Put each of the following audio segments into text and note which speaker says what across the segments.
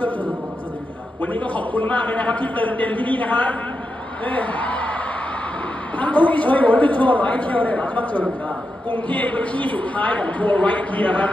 Speaker 1: 채워주셔서 너무 감사드립니다.
Speaker 2: วันนี้ก็ขอบคุณมากเลยนะครับ ที่เติมเต็มที่นี่นะครับ
Speaker 1: 네. 방콕이 저희 월드 투어 라이티어의 마지막 지역입니다.
Speaker 2: กรุงเทพเป็นที่สุดท้ายของทัวร์ไรท์เทียครับ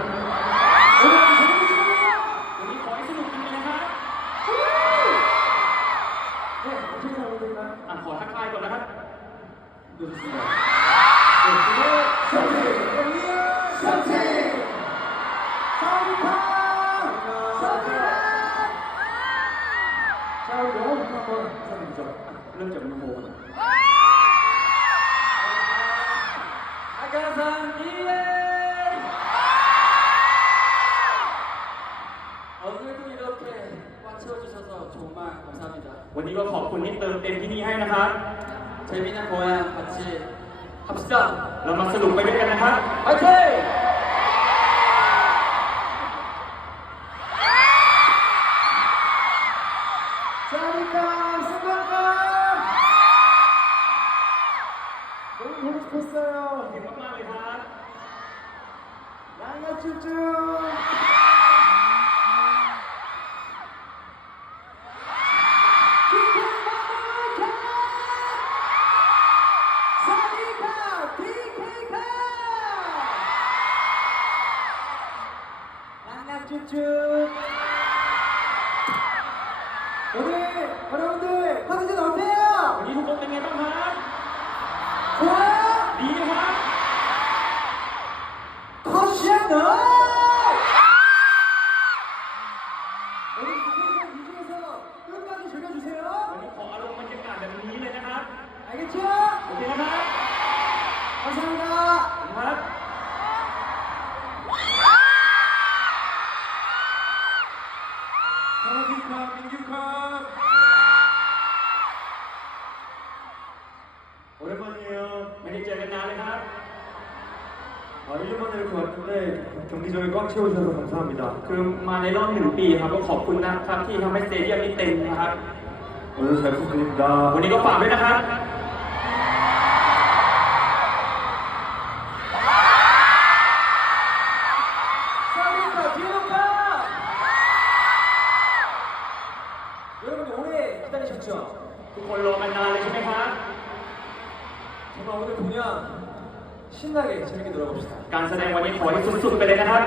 Speaker 2: เติมเต็มที่นี่ให้นะครับ
Speaker 1: 재미있는 공연 같이 합시다.
Speaker 2: เรามาสนุกไปด้วยกันนะครับ
Speaker 1: 화이팅! 짜릿감, 순간감! 너무 보고 싶었어요.
Speaker 2: เก่งมากๆเลยครับ
Speaker 1: 양가 쭈쭈! 여러분들 컨디션
Speaker 2: วัน
Speaker 1: 어때요?
Speaker 2: นี้ทุกคนเป็นไงบ้างครับ
Speaker 1: 좋아요?
Speaker 2: ดีไหมครับ
Speaker 1: 커시한 너! 오늘 컨디션 유지해서 끝까지 즐겨주세요
Speaker 2: วันนี้ขออารมณ์บรรยากาศแบบนี้เลยนะครับ
Speaker 1: 알겠죠?
Speaker 2: โอเคนะครับ
Speaker 1: 감사합니다
Speaker 2: ครับ
Speaker 1: 사디카 민규카 오랜만이에요
Speaker 2: ไม่ได้เจอกันนานเลยครับ
Speaker 1: 아, 1년 만에 이렇게 왔는데 경기장을 꽉 채워주셔서 감사합니다
Speaker 2: คือมาในรอบหนึ่งปีครับก็ขอบคุณนะครับที่ทำให้สเตเดียมนี้เต็มนะครับ
Speaker 1: 오늘 잘 부탁드립니다
Speaker 2: วันนี้ก็ฝากด้วยนะครับ
Speaker 1: 신나게 재밌게 놀아봅시다
Speaker 2: การแสดงวันนี้ขอให้สุดๆไปเลยนะครับ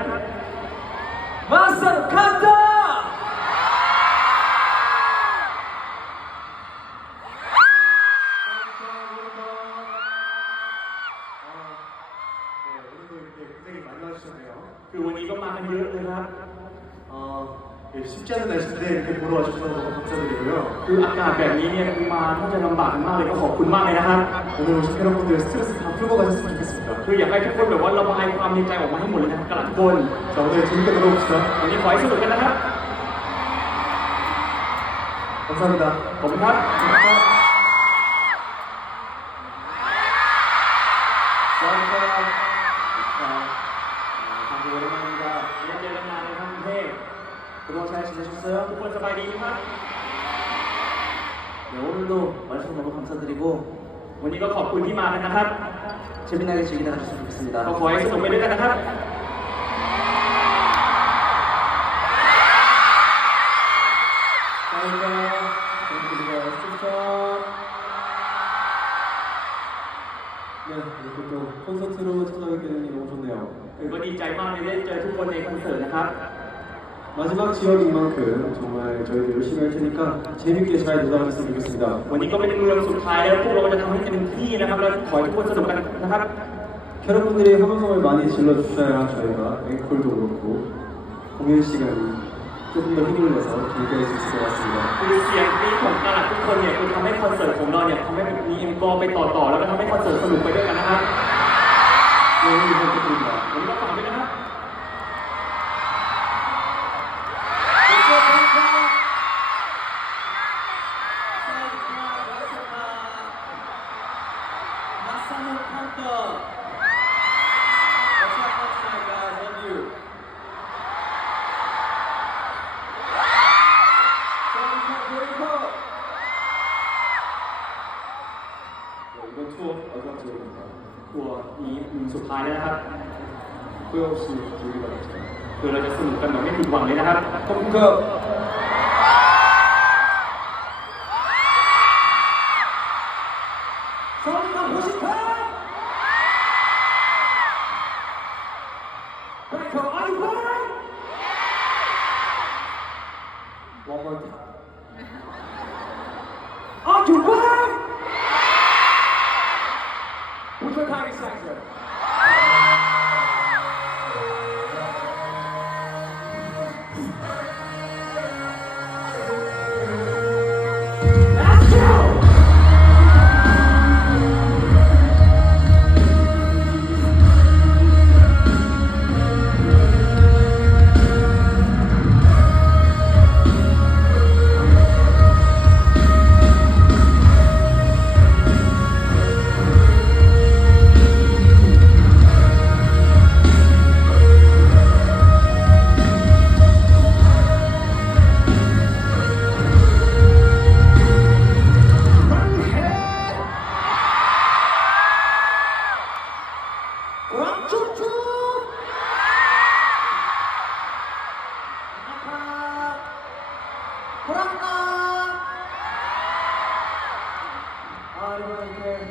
Speaker 1: 마스터 칸다!
Speaker 3: 오늘도 이렇게 고생이 많이 와주셨네요.
Speaker 2: คือวันนี้ก็มากันเยอะเลยครับ
Speaker 3: 어, 예, 쉽지 않은 날씨인데 이렇게 보러 와주셔서 너무 감사드리고요.
Speaker 2: คืออากาศแบบนี้เนี่ยคือมาถ้าจะลำบากกันมากเลยก็ขอบคุณมากเลยนะครับ
Speaker 3: 오늘 오신 여러분들 스트레스 다 풀고 가셨으면 좋겠습니다.
Speaker 2: คืออยากให้ทุกคนแบบว่าระบายความในใจออกมาให้หมดเลยนะครับกระทุกคน
Speaker 3: 자, 오늘 재밌게 놀아봅시다.
Speaker 2: วันนี้ขอให้สนุกกันนะครับ
Speaker 3: 감사합니다.
Speaker 2: ขอบคุณครับ
Speaker 1: 감사합니다. 그동안 잘 지내셨어요?
Speaker 2: ทุกคนสบายดีไหมครับ
Speaker 1: 네, 오늘도 말씀 너무 감사드리고
Speaker 2: วันนี้ก็ขอบคุณที่มากันนะครับ
Speaker 1: 재미나게 즐기다 가셨으면 좋겠습니다.
Speaker 2: ก็ขอให้สนุกไปด้วยกันนะครับ
Speaker 1: 감사합니다. 감사드리고 스티커. 네, 이렇게 또 콘서트로 찾아뵙게 되니 너무 좋네요.
Speaker 2: คือก็ดีใจมากเลยได้เจอทุกคนในคอนเสิร์ตนะครับ
Speaker 1: 마지막 지역인 만큼 정말 저희도 열심히 할 테니까 재밌게 잘 놀아주셨으면 좋겠습니다.
Speaker 2: วันนี้ก็เป็นเมืองสุดท้ายแล้วพวกเราก็จะทำให้เต็มที่นะครับ แล้วขอให้ทุกคนสนุกกันนะครับ
Speaker 1: 여러분들이 함성을 많이 질러주셔야 저희가 앵콜도 그렇고 공연 시간이 조금 더 힘을 내서 길게 할 수 있을 것 같습니다.
Speaker 2: คือเสียงกรี๊ดของตลาดทุกคนเนี่ยคือทำให้คอนเสิร์ตของเราเนี่ยทำให้มีเอ็มกอไปต่อๆแล้วก็ทำให้คอนเสิร์ตสนุกไปด้วยกันนะครับ
Speaker 1: 네, 오늘
Speaker 2: สุดท้ายแล้วนะครับ
Speaker 1: เพื่อชีวิตคือเราจะสนุกกันแบบไม่ผิดหวังเลยนะ
Speaker 2: ครับขอบคุณครับสวัสดีครับ
Speaker 1: ผู้ชม I do. 락초초
Speaker 2: 안녕하 호랑나 아 여러분 이렇게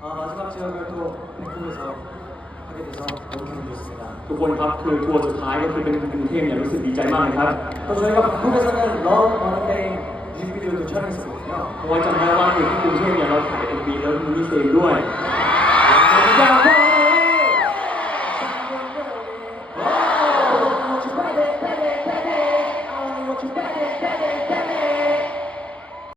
Speaker 2: 아, 마지막 지역을 또 백국에서 하게 돼서 너무
Speaker 1: 기분좋습니다 ทุกคนครับคือทัวร์สุดท้ายก็คือเป็นกรุงเทพเนี่ยรู้สึกดีใจมากเลยครับ또 저희가 방콕에서는 러브 머니데이 뮤직비디오도 촬영했었거든요
Speaker 2: เพราะว่าจำได้ว่าคือที่กรุงเทพเนี่ยเราถ่ายเอ็มวีแล้วมีมิสเตอร์ด้วย
Speaker 1: 감사합니다.